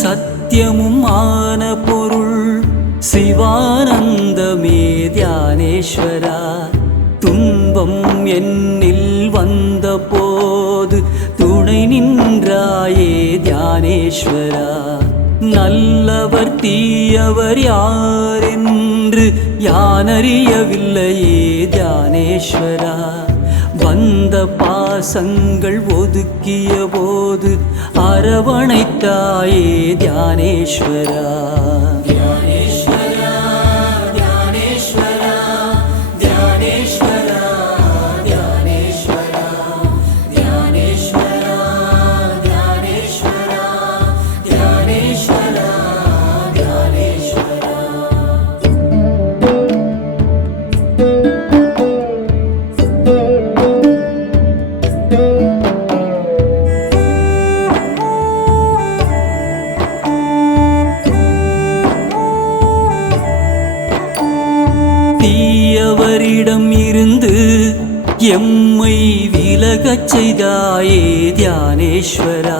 சத்தியமும் ஆன பொருள் சிவானந்தமே தியானேஸ்வரா. துன்பம் என்னில் வந்த போது துணை நின்றாயே தியானேஸ்வரா. நல்லவர் தீயவர் யாரென்று யானறியவில்லையே தியானேஸ்வரா. வந்த பாசங்கள் ஒதுக்கிய போது அரவணைத்தாயே தியானேஸ்வரா. தியானேஸ்வரா தியானேஸ்வரா தியானேஸ்வரா தியானேஸ்வரா தியானேஸ்வரா தியானேஸ்வரா தியானேஸ்வரா தியானேஸ்வரா. தீயவரிடம் இருந்து எம்மை விலகச் செய்தாயே தியானேஸ்வரா.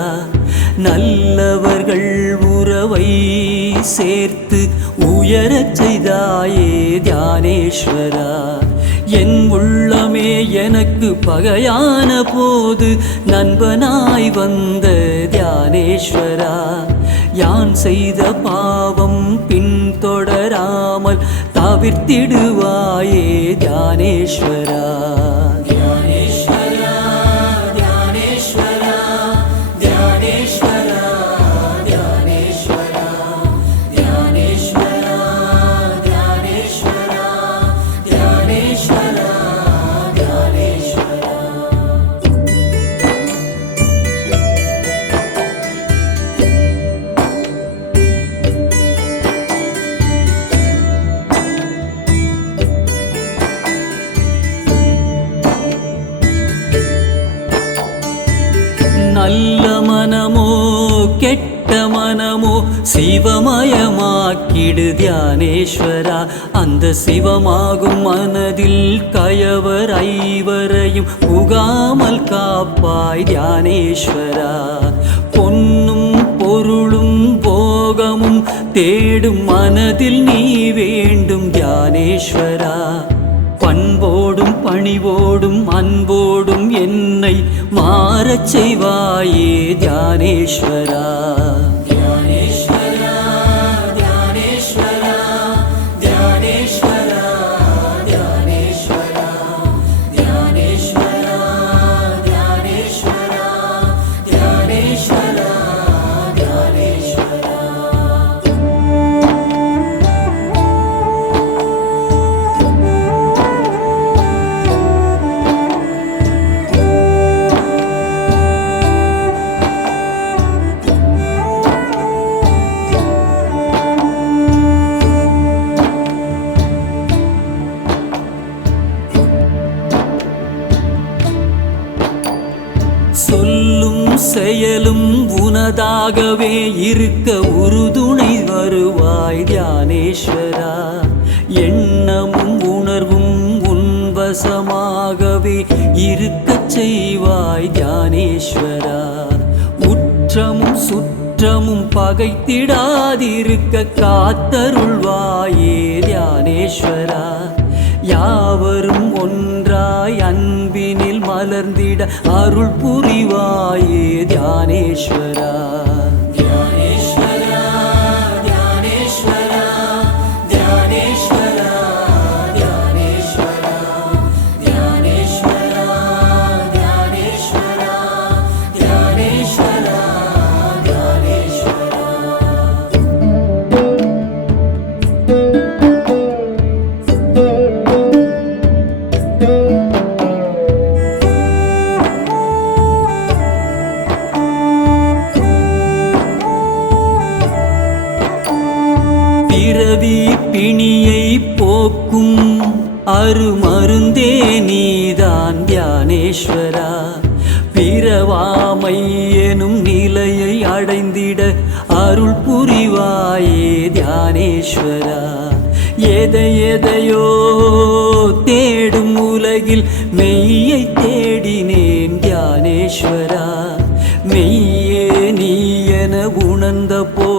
நல்லவர்கள் உறவை சேர்த்து உயரச் செய்தாயே தியானேஸ்வரா. என் உள்ளமே எனக்கு பகையான போது நண்பனாய் வந்த தியானேஸ்வரா. யான் செய்த பாவம் பின்தொடராமல் தவிர்த்திடுவாயே தியானேஸ்வரா. தியானேஸ்வரா தியானேஸ்வரா தியானேஸ்வரா தியானேஸ்வரா தியானேஸ்வரா தியானேஸ்வரா தியானேஸ்வரா தியானேஸ்வரா. நல்ல மனமோ கெட்ட மனமோ சிவமயமாக்கிடு தியானேஸ்வரா. அந்த சிவமாகும் மனதில் கயவர் ஐவரையும் புகாமல் காப்பாய் தியானேஸ்வரா. பொன்னும் பொருளும் போகமும் தேடும் மனதில் நீ வேண்டும் தியானேஸ்வரா. பண்போடும் பணிவோடும் அன்போடும் என்னை மாறச் செய்வாயே தியானேஸ்வரா. தியானேஸ்வரா தியானேஸ்வரா தியானேஸ்வரா தியானேஸ்வரா தியானேஸ்வரா தியானேஸ்வரா தியானேஸ்வரா தியானேஸ்வரா. சொல்லும் செயலும் உனதாகவே இருக்க உறுதுணை வருவாய் தியானேஸ்வரா. எண்ணமும் உணர்வும் உன்வசமாகவே இருக்கச் செய்வாய் தியானேஸ்வரா. உற்றமும் சுற்றமும் பகைத்திடாதிருக்க காத்தருள்வாயே தியானேஸ்வரா. யாவரும் ஒன்றாய் அன்பினில் மலர்ந்திட அருள் புரிவாயே தியானேஸ்வரா. தியானேஸ்வரா தியானேஸ்வரா தியானேஸ்வரா தியானேஸ்வரா தியானேஸ்வரா தியானேஸ்வரா தியானேஸ்வரா தியானேஸ்வரா. பிறவி பிணியை போக்கும் அருமருந்தே நீதான் தியானேஸ்வரா. பிறவாமை எனும் நிலையை அடைந்திட அருள் புரிவாயே தியானேஸ்வரா. எதையோ தேடும் உலகில் மெய்யை தேடினேன் தியானேஸ்வரா. மெய்யே நீ என உணர்ந்த போ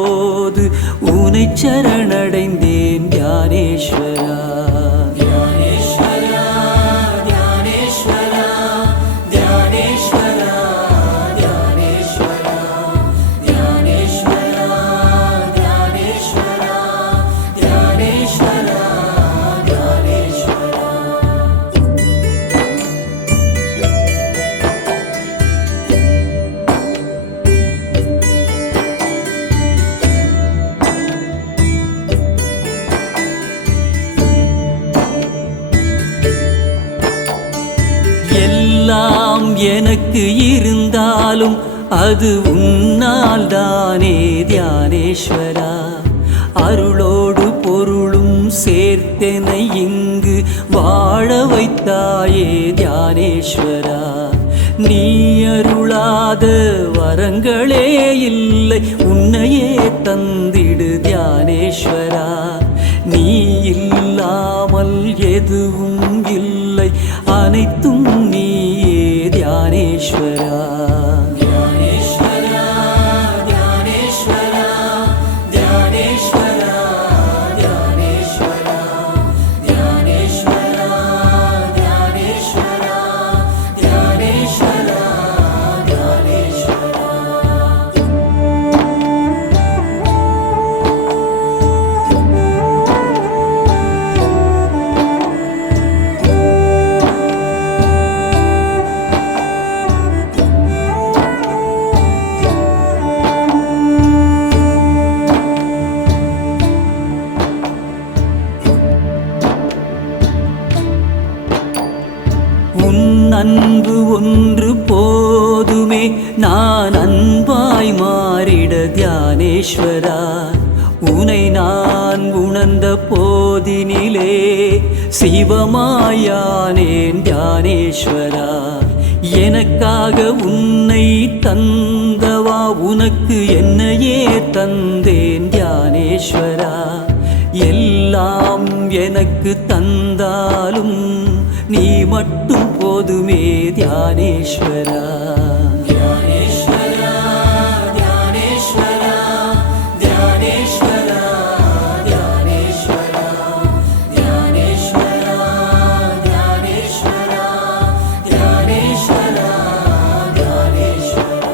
உனை சரணடைந்தேன் தியானேஸ்வரா. தியானேஸ்வரா தியானேஸ்வரா தியானேஸ்வரா தியானேஸ்வரா தியானேஸ்வரா தியானேஸ்வரா தியானேஸ்வரா தியானேஸ்வரா. எல்லாம் எனக்கு இருந்தாலும் அது உன்னால் தானே தியானேஸ்வரா. அருளோடு பொருளும் சேர்த்தெனை இங்கு வாழ வைத்தாயே தியானேஸ்வரா. நீ அருளாத வரங்களே இல்லை, உன்னையே தந்திடு தியானேஸ்வரா. நீ இல்லாமல் எதுவும் இல்லை, அனைத்தும் நீயே தியானேஸ்வரா. தியானேஸ்வரா தியானேஸ்வரா தியானேஸ்வரா தியானேஸ்வரா தியானேஸ்வரா தியானேஸ்வரா தியானேஸ்வரா தியானேஸ்வரா. உன் அன்பு ஒன்று போதுமே, நான் அன்பாய் மாறிட தியானேஸ்வரா. உனை நான் உணர்ந்த போதினிலே சிவமாயானேன் தியானேஸ்வரா. எனக்காக உன்னை தந்தவா, உனக்கு என்னையே தந்தேன் தியானேஸ்வரா. எல்லாம் எனக்கு தந்தாலும் நீ மட்டும் போதுமே தியானேஸ்வரா. தியானேஸ்வரா தியானேஸ்வரா தியானேஸ்வரா தியானேஸ்வரா தியானேஸ்வரா தியானேஸ்வரா தியானேஸ்வரா தியானேஸ்வரா.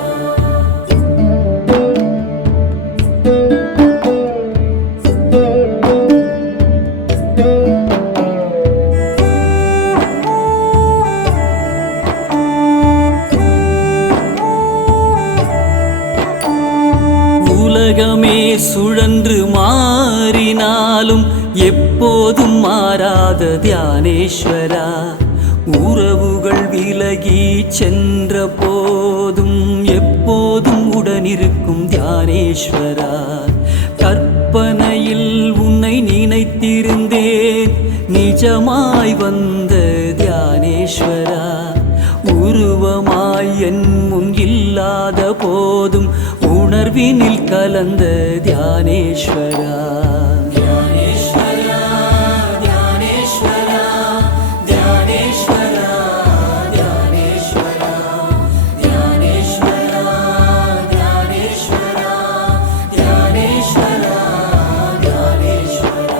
உலகமே சுழன்று மாறினாலும் எப்போதும் மாறாத தியானேஸ்வரா. உறவுகள் விலகி சென்ற போதும் எப்போதும் உடனிருக்கும் தியானேஸ்வரா. கற்பனையில் உன்னை நினைத்திருந்தேன், நிஜமாய் வந்த தியானேஸ்வரா. உருவமாய் என் முன் இல்லாத போதும் உணர்வினில் கலந்த தியானேஸ்வரா. தியானேஸ்வரா தியானேஸ்வரா தியானேஸ்வரா தியானேஸ்வரா தியானேஸ்வரா தியானேஸ்வரா தியானேஸ்வரா தியானேஸ்வரா.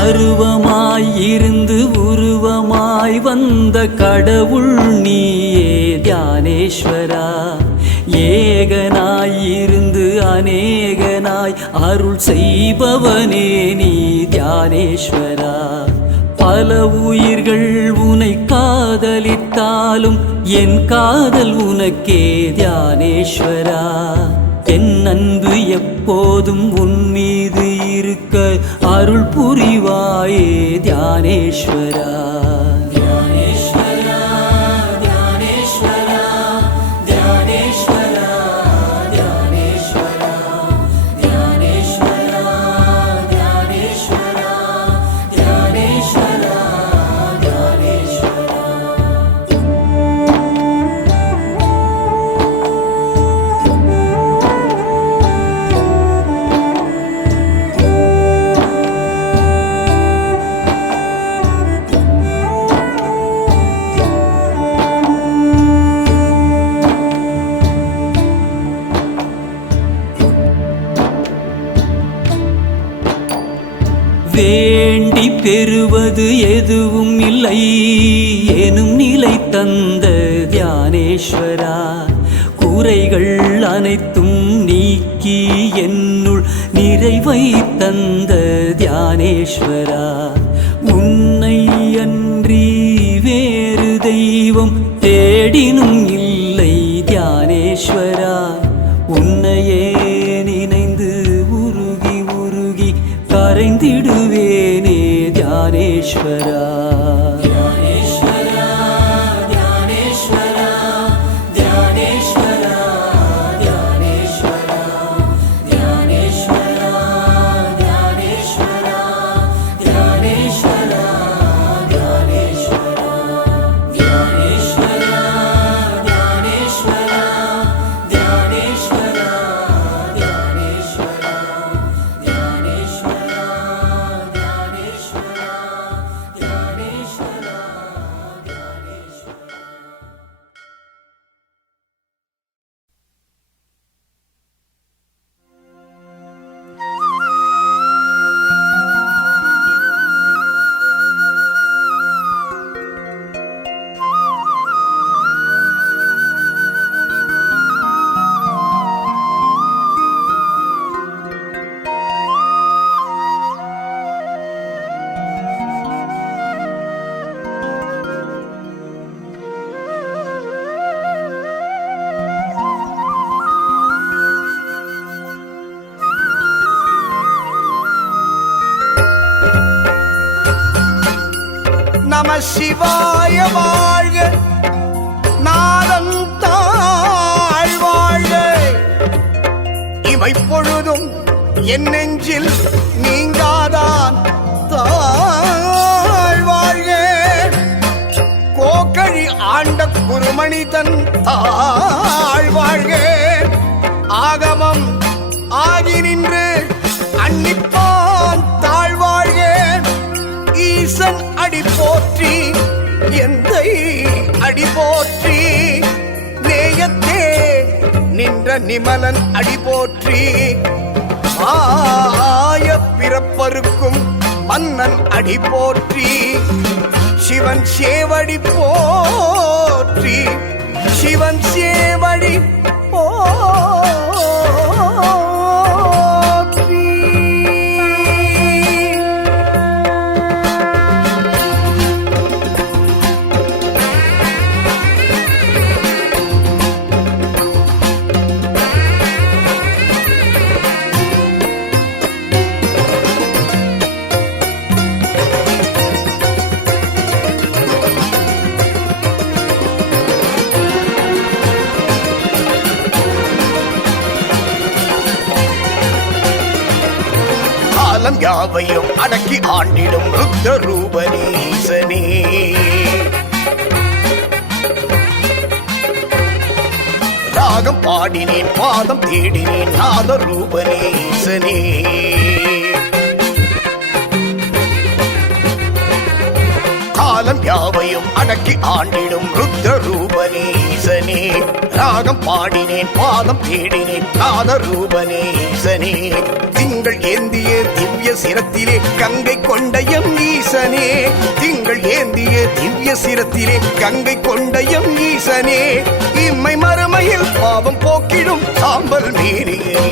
அருவமாய் இருந்து உருவமாய் வந்த கடவுள் நீயே தியானேஸ்வரா. ஏகனாய் இருந்து அநேகனாய் அருள் செய்பவனே நீ தியானேஸ்வரா. பல உயிர்கள் உனை காதலித்தாலும் என் காதல் உனக்கே தியானேஸ்வரா. என் அன்பு எப்போதும் உன் மீது இருக்க அருள் புரிவாயே தியானேஸ்வரா. தியானேஸ்வரா தியானேஸ்வரா தியானேஸ்வரா தியானேஸ்வரா தியானேஸ்வரா தியானேஸ்வரா தியானேஸ்வரா தியானேஸ்வரா. பெறுவது எதுவும் இல்லை எனும் நிலை தந்த தியானேஸ்வரா, குறைகள் அனைத்தும் நீக்கி என்னுள் நிறைவை தந்த தியானேஸ்வரா, உன்னை அன்றி வேறு தெய்வம் தேடினும் இல்லை தியானேஸ்வரா, உன்னையே நினைந்து உருகி உருகி கரைந்திடுவேனே தியானேஸ்வரா. நம சிவாய வாழ்க, நாதம் தாழ் வாழ்க, இமைப்பொழுதும் என் நெஞ்சில் நீங்காதான் தாழ் வாழ்க, கோக்கழி ஆண்ட குருமணி தன் தாழ் வாழ்க, ஆகமம் ஆகி நின்று அன்னிப்பான் தாழ் வாழ்க, ஈசன் அடி போற்றி எந்தை அடி போற்றி, நேயத்தே நின்ற நிமலன் அடி போற்றி, ஆய பிறப்பருக்கும் மன்னன் அடி போற்றி, சிவன் சேவடி போற்றி, சிவன் சேவடி யாவையும் அடக்கி ஆண்டிடும் ருத்ர ரூபனீசனே, ராகம் பாடினேன் பாதம் தேடினேன் நாத ரூபனீசனே, காலம் யாவையும் அடக்கி ஆண்டிடும் ருத்ர ரூபனீசனே, ராகம் பாடினேன் பாதம் தேடினேன் நாத ரூபனீசனே, திங்கள் ஏந்திய திவ்ய சிரத்திலே கங்கை கொண்டயம் ஈசனே, திங்கள் ஏந்திய திவ்ய சிரத்திலே கங்கை கொண்டயம் ஈசனே, இம்மை மறுமையில் பாவம் போக்கிடும் சாம்பல் மீறியே,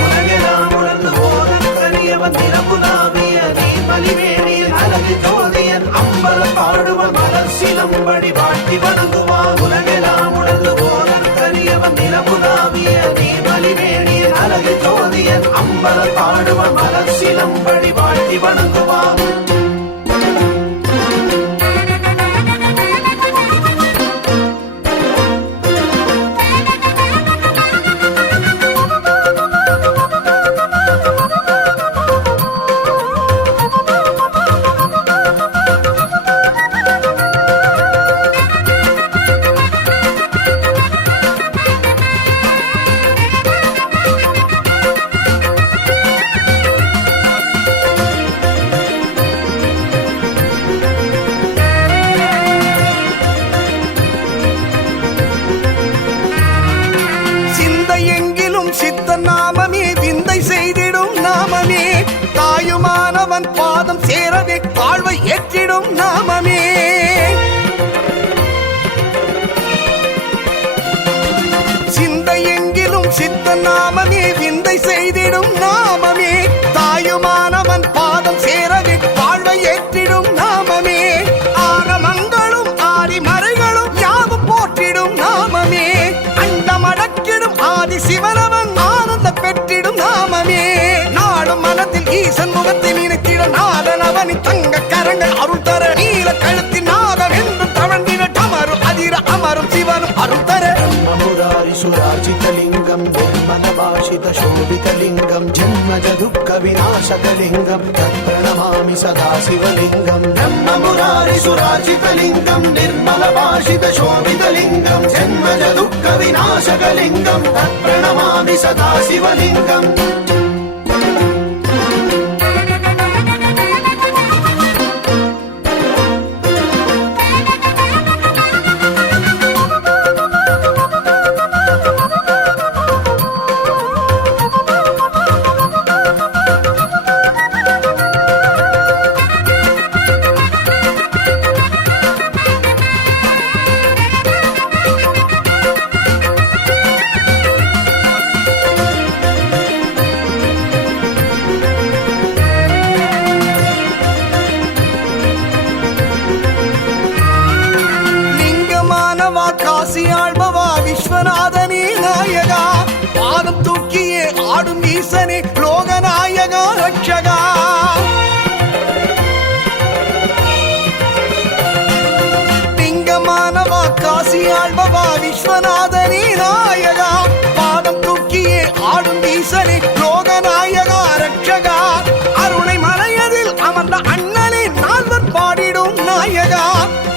உலகெல்லாம் உணர்ந்து போதன் கரியவன் நிரம்புலாவிய நீர்மலிவேணியில் அழகு ஜோதியன் அம்பலம் பாடுவன் மலர் சிலம்படி வாட்டி வணங்குவான், உலகெல்லாம் உணர்ந்து போதன் கரியவன் நிரம்புலாவிய நீர்மலிவேணியில் அழகு ஜோதியன் அம்பலம் பாடுவன் மலர் சிலம்படி வாட்டி வணங்குவான். தாயுமானவன் பாதம் சேரவே வாழ்வை ஏற்றிடும் நாமமே. சிந்தை எங்கிலும் சித்த நாமமே, விந்தை செய்திடும் நாமமே. தாயுமானவன் பாதம் சேரவே வாழ்வை ஏற்றிடும் நாமமே. ஆகமங்களும் ஆதிமறைகளும் யாவும் போற்றிடும் நாமமே. அண்டமடக்கிடும் ஆதி சிவனவன் ஆனந்த பெற்றிடும் நாமமே. நாடும் மனத்தில் ஈசன் முகத்தை நினைத்திட நாதன் அவனின் தங்க கரங்கள் அருள் தர நீல கழுத்தின் நாதம் என்றும் தவழ்ந்திட அமரும் அதிர அமரும் சிவனும் அருள் தர. சுராஜிதலிங்கம் ஜன்மனபாஷிதசோபிதலிங்கம் ஜன்மஜ துக்க விநாசகலிங்கம் தத்பிரணமாமி சதா சிவலிங்கம். பிரம்மமுராரி சுராஜிதலிங்கம் நிர்மலபாஷிதசோபிதலிங்கம் ஜன்மஜ துக்க விநாசகலிங்கம் தத்பிரணமாமி சதா சிவலிங்கம். காசியாழ்பவா விஸ்வநாதனே நாயகா, பாதம் தூக்கியே ஆடும் ஈசனே லோகநாயகா ரட்சகா. லிங்கமானவா காசியாழ்பவா விஸ்வநாதனே நாயகா, பாதம் தூக்கியே ஆடும் ஈசனே லோகநாயகா ரட்சகா. அருணை மலையதில் அமர்ந்த அண்ணனே நால்வர் பாடிடும் நாயகா.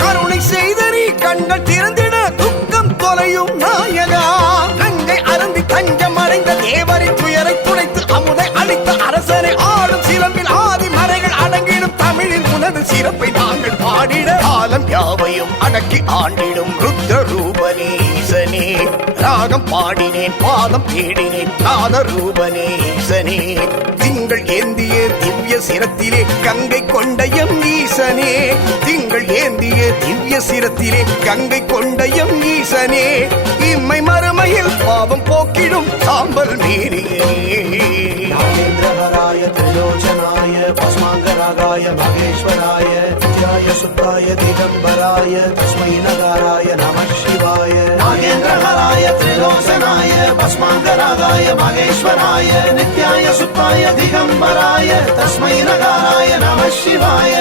கருணை செய்த நீ கண்கள் திறந்திட துக்கம் தொலையும் நாயகா. கங்கை அருந்தி தஞ்சம் அடைந்த தேவரின் துயரை துடைத்து அமுதை அளித்த அரசனை ஆடும் சிலம்பில் ஆதி மறைகள் அடங்கிடும் தமிழில் உனது சிறப்பை நாங்கள் பாடிட. காலம் யாவையும் அடக்கி ஆண்டிடும் ருத்ர ரூபனீசனே. ராகம் பாடினேன் பாதம் தேடினேன் நாத ரூபனீசனே. திங்கள் ஏந்திய திவ்ய சிரத்திலே கங்கை கொண்டயம் ஈசனே. திங்கள் ஏந்திய திவ்ய சிரத்திலே கங்கை கொண்டயம் ஈசனே. இம்மை மறுமையில் பாவம் போக்கிடும் சாம்பல் மீறியே. நாகேந்திரஹராய திரிலோச்சனாய பஸ்மாங்கராகாய மகேஸ்வராய நித்யாய சுத்தாய திகம்பராய தஸ்மை நகாராய நமः சிவாய. நாகேந்திரஹராய திரிலோச்சனாய பஸ்மாங்கராகாய மகேஸ்வராய நித்யாய சுத்தாய திகம்பராய தஸ்மை நகாராய நமः சிவாய.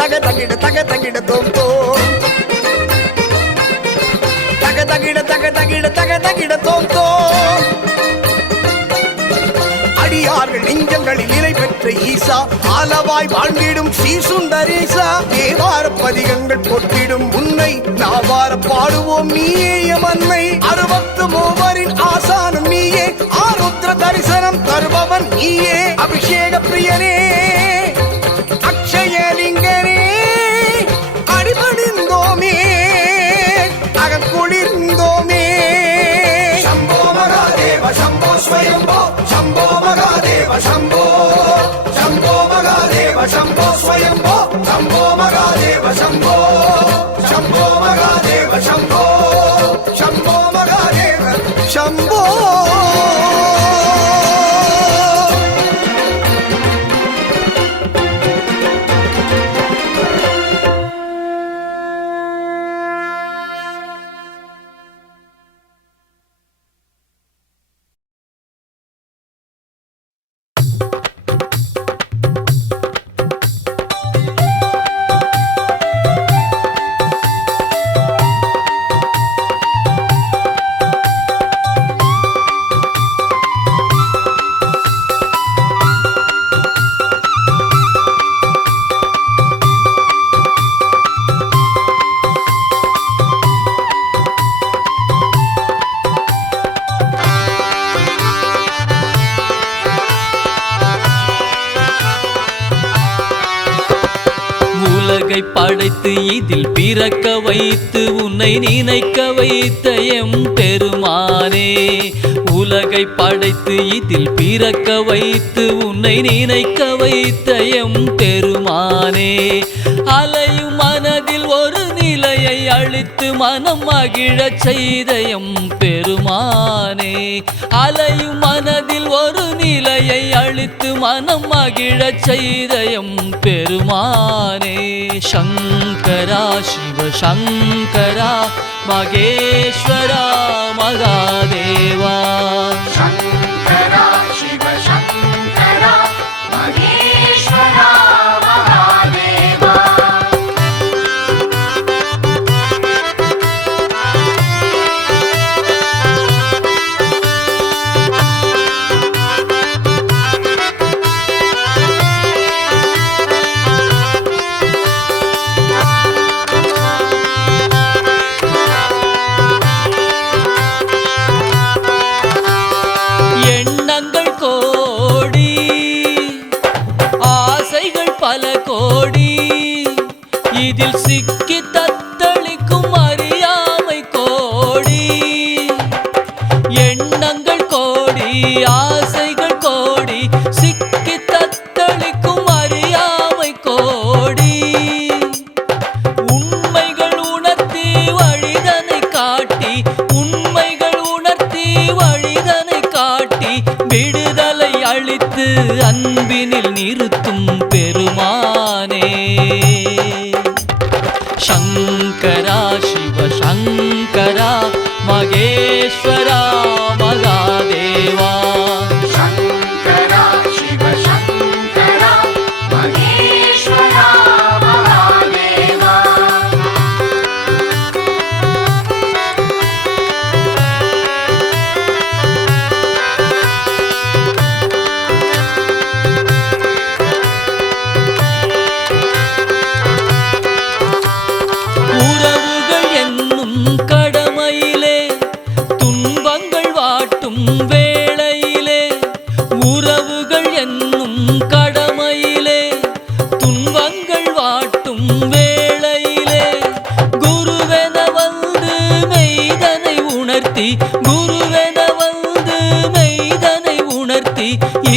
தக தகிட தக தகிட தோம் தோம். தக தகிட தக தகிட தக தகிட தோம் தோம். அடியார்கள் நெஞ்சங்களில் நிலை பெற்ற ஈசா, ஆலவாய் வாழ்ந்திடும் ஸ்ரீ சுந்தரேசா. தேவார பதிகங்கள் போற்றிடும் உன்னை நாவார பாடுவோம் நீயே எமன்னை. 63 ஆசானும் நீயே, ஆருத்ர தரிசனம் தருபவன் நீயே. அபிஷேக பிரியனே அக்ஷயலிங்கனே அடிபணிந்தோமே அகக்குளிர்ந்தோமே. शम्भो महादेव शम्भो स्वयम्भो शम्भो महादेव शम्भो शम्भो महादेव शम्भो स्वयम्भो शम्भो महादेव शम्भो शम्भो महादेव शम्भो शम्भो महादेव शम्भो. படைத்து இதில் பிறக்க வைத்து உன்னை நினைக்க வைத்த எம் பெருமானே. உலகை படைத்து இதில் பிறக்க வைத்து உன்னை நினைக்க வைத்த எம் பெருமானே. அலையும் மனதில் ஒரு நிலையை அளித்து மனம் மகிழச் செய்த எம் பெருமானே. அலையும் மனதில் ஒரு நிலையை அளித்து மனம் மகிழச் செய்த எம் பெருமானே. சங்கரா சிவ சங்கரா மகேஸ்வரா மகாதேவா. சங்கரா சிவ சங்கரா மகேஸ்வரா மகாதேவா. எண்ணங்கள் கோடி ஆசைகள் பல கோடி இதில் சிக்கி தத்தளிக்கும் அறியாமை கோடி. எண்ணங்கள் கோடி ஆசைகள் கோடி சிக்கி தத்தளிக்கும் அறியாமை கோடி. உண்மைகள் உணர்த்தி வழிதனை காட்டி உண்மைகள் உணர்த்தி வழிதனை காட்டி விடுதலை அளித்து அன்பினில் நிறுத்தும் பெருமானே. சங்கரா சிவ சங்கரா மகேஸ்வரா மகாதேவா. சங்கரா சிவ சங்கரா மகேஸ்வரா மகாதேவா. உறவுகள் என்னும் கடமையிலே துன்பங்கள் வாட்டும் வேளையிலே. உறவுகள் என்னும் கடமையிலே துன்பங்கள் வாட்டும் வேளையிலே. குருவென வந்து மெய்தனை உணர்த்தி குருவென வந்து மெய்தனை உணர்த்தி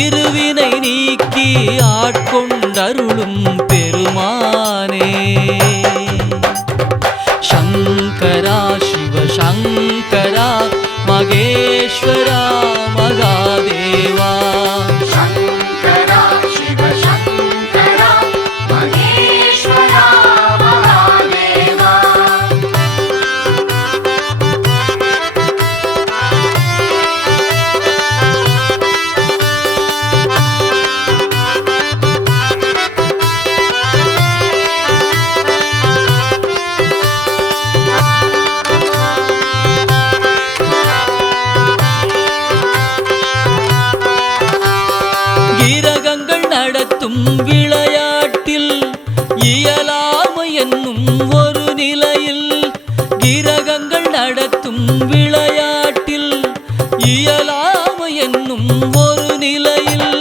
இருவினை நீக்கி ஆட்கொண்டருளும் பெருமானே. சங்கரா சிவ சங்கரா மகேஸ்வரா மகாதேவா. சங்கரா சிவ சங்கரா மகேஸ்வரா மகாதேவா. கிரகங்கள் நடத்தும் விளையாட்டில் இயலாமை என்னும் ஒரு நிலையில். கிரகங்கள் நடத்தும் விளையாட்டில் இயலாமை என்னும் ஒரு நிலையில்.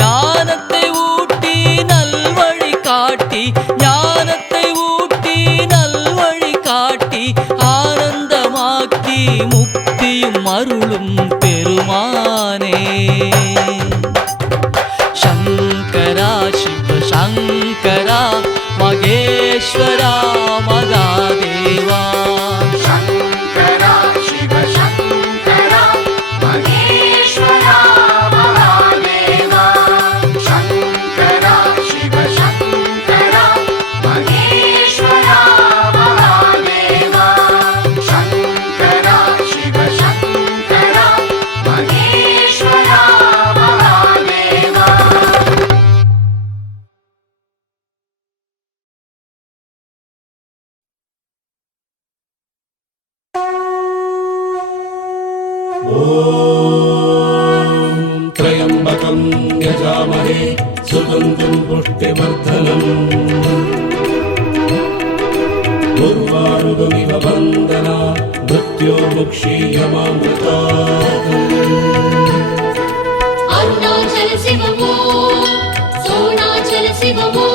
ஞானத்தை ஊட்டி நல்வழி காட்டி ஞானத்தை ஊட்டி நல்வழி காட்டி ஆனந்தமாக்கி முக்தியும் அருளும் பெருமானே. சங்கரா சிவ சங்கரா மகேஸ்வரா மகாதேவா. சங்கரா சிவ சங்கரா மகேஸ்வரா மகாதேவா. சங்கரா சிவ சங்கரா மகேஸ்வரா மகாதேவா. சங்கரா சிவ சங்கரா மகேஸ்வரா மகாதேவா. त्र्यम्बकं यजामहे सुगन्धिं पुष्टिवर्धनम् उर्वारुकमिव वन्दना मृत्योर्मुक्षीयमामृतात् अरुणाचल शिवमो सोणाचल शिवमो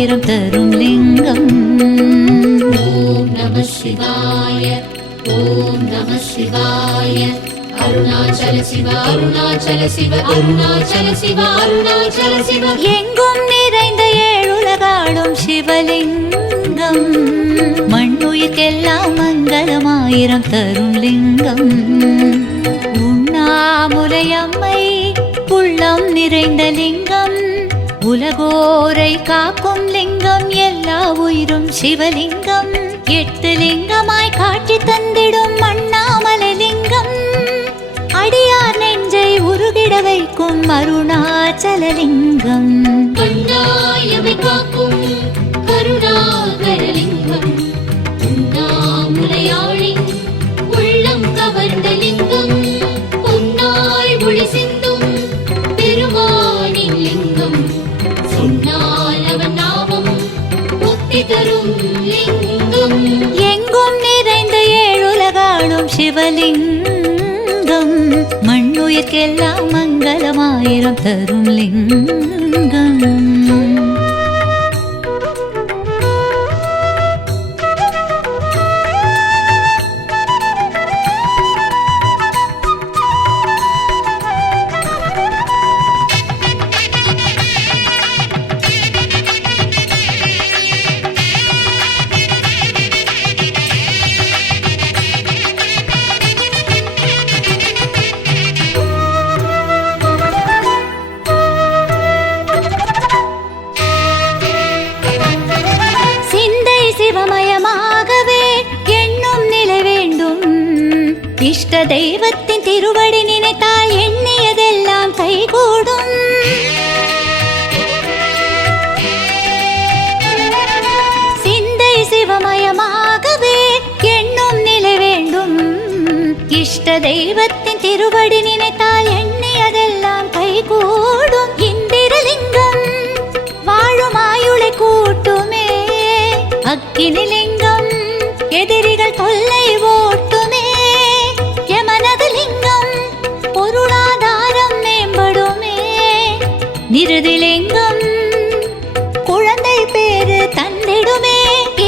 மங்களமாயிரம் தரும் லிங்கம். ஓம் நம சிவாய, ஓம் நம சிவாய. அருணாச்சல சிவ, அருணாச்சல சிவ, அருணாச்சல சிவ, அருணாச்சல சிவ. எங்கும் நிறைந்த ஏழுலகாடும் சிவலிங்கம், மண்ணுயிர்க்கெல்லாம் மங்களமாயிரம் தரும் லிங்கம். உண்ணாமுலையம்மை உள்ளம் நிறைந்த லிங்கம், உலகோரை காக்கும் லிங்கம், எல்லா உயிரும் சிவலிங்கம். 8 லிங்கமாய் காட்சி தந்திடும் அண்ணாமலை லிங்கம், அடியார் நெஞ்சை உருகிட வைக்கும் அருணாச்சலலிங்கம். கண்ணாயமை காக்கும் கருணாகரலிங்கம், உண்ணாமுலையாளி உள்ளம் கவர்ந்த லிங்கம், பொன்னாய் ஒளி சிந்தும் பெருமானின் லிங்கம், சொன்னால் அவன் நாமம் முக்தி தரும் லிங்கம். எங்கும் நிறைந்த ஏழுலகாடும் சிவலிங்கம், மண்ணுயிர்க்கெல்லாம் மங்களமாயிரம் தரும் லிங்கம். இஷ்ட தெய்வத்தின் திருவடி நினைத்தால் எண்ணியதெல்லாம் கைகூடும். சிந்தை சிவமயமாகவே எண்ணும் நிலை வேண்டும். இஷ்ட தெய்வத்தின் திருவடி நினைத்தால் எண்ணியதெல்லாம் கைகூடும். இந்திரலிங்கம் வாழும் ஆயுளை கூட்டுமே, அக்கினிலிங்கம் எதிரிகள் தொல்லை ஓட்டுமே, யமனது லிங்கம் பொருளாதாரம் மேம்படுமே, நிருதிலிங்கம் குழந்தை பேரு தந்திடுமே.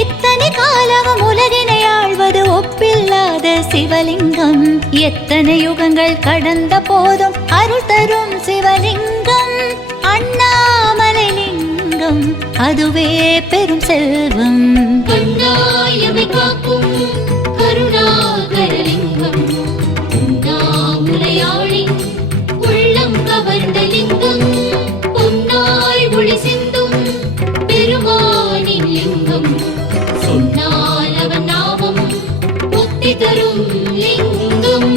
இத்தனை காலமும் உலகினை ஆழ்வது ஒப்பில்லாத சிவலிங்கம், எத்தனை யுகங்கள் கடந்த போதும் அருள் தரும் சிவலிங்கம். அண்ணாமலை லிங்கம் அதுவே பெரும் செல்வம். கண்ணாயமை காக்கும் கருணாகரலிங்கம், உண்ணாமுலையாளி உள்ளம் கவர்ந்த லிங்கம், பொன்னாய் ஒளி சிந்தும் பெருமானின் லிங்கம், சொன்னால் அவன் நாமம் முக்தி தரும் லிங்கம்.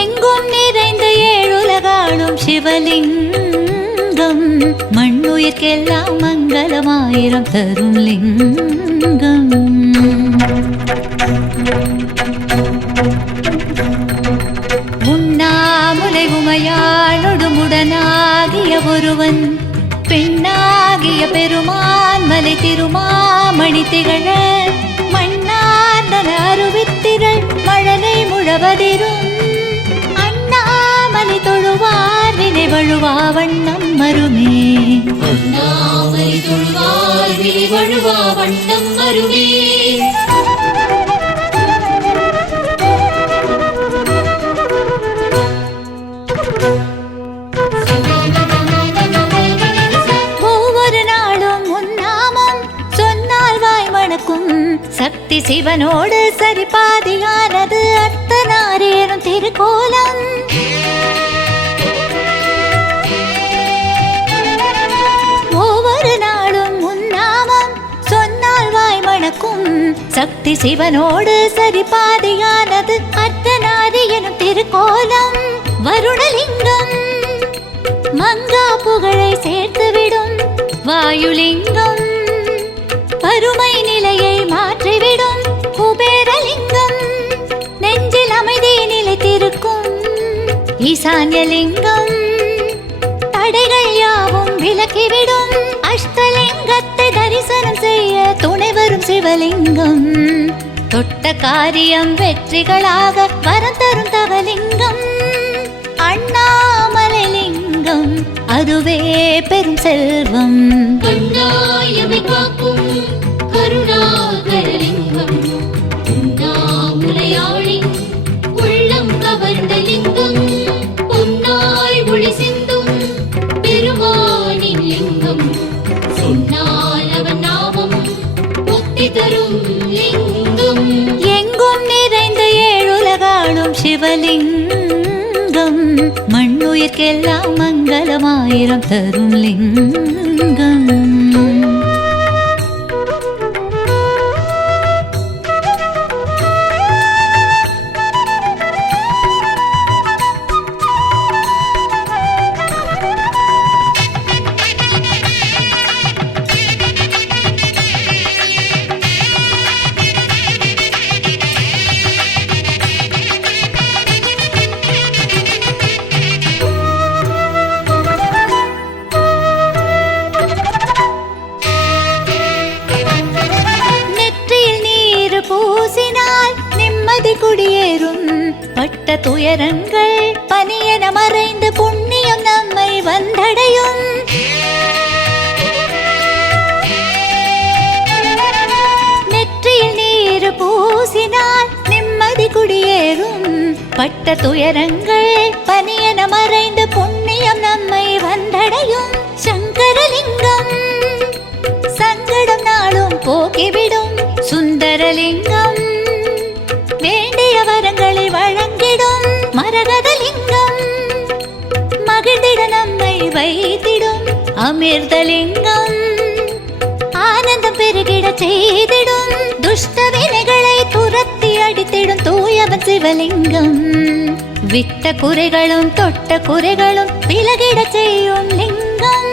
எங்கும் நிறைந்த ஏழுலகாடும் சிவலிங்கம், மண்ணுயிர்க்கெல்லாம் மங்களமாயிரம் தரும் லிங்கம். உண்ணாமுலை உமையாளொடுமுடனாகிய ஒருவன், பெண்ணாகிய பெருமான் மலை திருமாமணி திகழ, மண்ணார்ந்தன அருவித்திரள் மழலை முழவதிரும், அண்ணாமலை தொழுவார் வினை வழுவா வண்ணம் மருமே. அண்ணாமலை தொழுவார் வினை வழுவா வண்ணம் மருமே. ஒவ்வொரு நாளும் உன்னாமம் சொன்னால் வாய் மணக்கும், சக்தி சிவனோடு சரிபாதியானது அர்த்தநாரேறும் திருக்கோலம். ஒவ்வொரு நாளும் உன்னாமம் சொன்னால் வாய் மணக்கும், சக்தி சிவனோடு சரிபாதியானது அர்த்தநாரி எனும் திருக்கோலம். வருணலிங்கம் மங்கா புகழை சேர்த்துவிடும், வாயுலிங்கம் வறுமை நிலையை மாற்றிவிடும், குபேரலிங்கம் நெஞ்சில் அமைதி நிலைத்திருக்கும், ஈசான்யலிங்கம் தடைகள் யாவும் விலக்கிவிடும், அஷ்டலிங்கத்தை தரிசனம் செய்ய துணை வரும் சிவலிங்கம், தொட்ட காரியம் வெற்றிகளாக வரம் தரும் தவலிங்கம். அண்ணாமலை லிங்கம் அதுவே பெரும் செல்வம். கண்ணாயமை காக்கும் கருணாகரலிங்கம் உண்ணாமுலையாளின் உள்ளம் கவர்ந்த லிங்கம் பொன்னாய் ஒளி சிந்தும் பெருமானின் லிங்கம் சொன்னால் அவன் நாமம் முக்தி தரும் லிங்கம். எங்கும் நிறைந்த ஏழுலகாளும் சிவலிங்கம் மண்ணுயிர்க்கெல்லாம் மங்களமாயிரம் தரும் லிங்கம். பூசினால் நிம்மதி குடியேறும். பட்ட துயரங்கள் பனியென மறைந்து புண்ணியம் நம்மை வந்தடையும். நெற்றியில் நீர் பூசினால் நிம்மதி குடியேறும். பட்ட துயரங்கள் பனியென மறைந்து புண்ணியம் நம்மை வந்தடையும். சங்கரலிங்கம் சங்கடம் நாளும் போக்கிவிடும். சுந்தரலிங்கம் வேண்டிய வரங்களை வழங்கிடும். மரகதலிங்கம் மகிழ்ந்திட நம்மை வைத்திடும். அமிர்தலிங்கம் ஆனந்தம் பெருகிட செய்திடும். துஷ்ட வினைகளை துரத்தி அடித்திடும் தூயவன் சிவலிங்கம். விட்ட குறைகளும் தொட்ட குறைகளும் விலகிட செய்யும் லிங்கம்.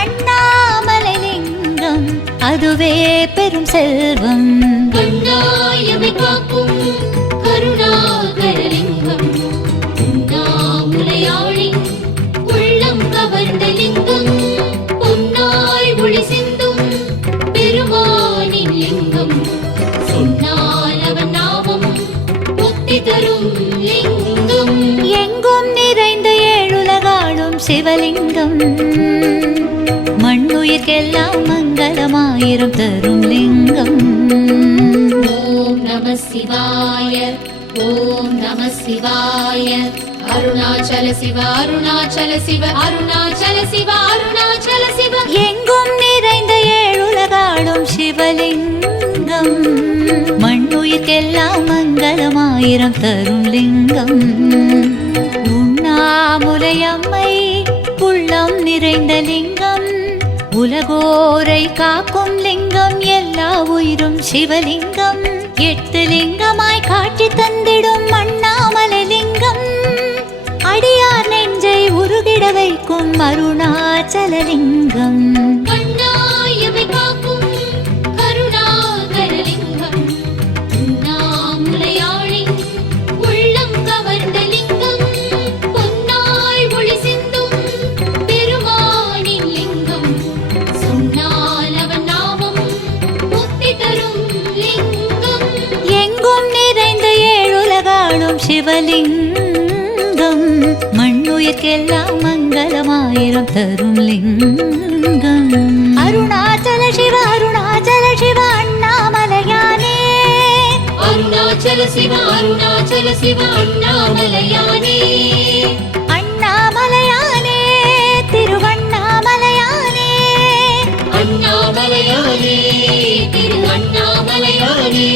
அண்ணாமலை லிங்கம் அதுவே பெரும் செல்வம். கண்ணாயமை காக்கும் கருணாகரலிங்கம் உண்ணாமுலையாளின் உள்ளம் கவர்ந்த லிங்கம் பொன்னாய் ஒளி சிந்தும் பெருமானின் லிங்கம் சொன்னால் அவன் நாமம் முக்தி தரும் லிங்கம். எங்கும் நிறைந்த ஏழுலகாளும் சிவலிங்கம் மண்ணுயிர்க்கெல்லாம் மங்களமாயிரம் தரும் லிங்கம். ஓம் நம சிவாய ஓம் நம சிவாய அருணாச்சல சிவ அருணாச்சல சிவ அருணாச்சல சிவ அருணாச்சல சிவ. எங்கும் நிறைந்த ஏழுலகாளும் சிவலிங்கம் மண்ணுயிர்க்கெல்லாம் மங்களமாயிரம் தரும் லிங்கம். உண்ணாமுலையம்மை உள்ளம் நிறைந்த லிங்கம் உலகோரை காக்கும் லிங்கம். எல்லா உயிரும் சிவலிங்கம் 8 லிங்கமாய் காட்சி தந்திடும் அண்ணாமலை லிங்கம். அடியார் நெஞ்சை உருகிட வைக்கும் அருணாச்சலலிங்கம். கண்ணாயமை காக்கும் கருணாகரலிங்கம் உண்ணாமுலையாளின் உள்ளம் கவர்ந்த லிங்கம் பொன்னாய் ஒளி சிந்தும் பெருமானின் லிங்கம் சொன்னால் அவன் நாமம் முக்தி தரும் லிங்கம். எங்கும் நிறைந்த ஏழுலகாளும் சிவலிங்கம் மண்ணுயிர்க்கெல்லாம் மங்களமாயிரம் தரும் லிங்கம். அருணாச்சல சிவ அருணாச்சல சிவ அண்ணாமலையானே. அருணாச்சல சிவ அருணாச்சல சிவ அண்ணாமலையானே. அண்ணாமலையானே திருவண்ணாமலையானே. அண்ணாமலையானே திரு அண்ணாமலையானே.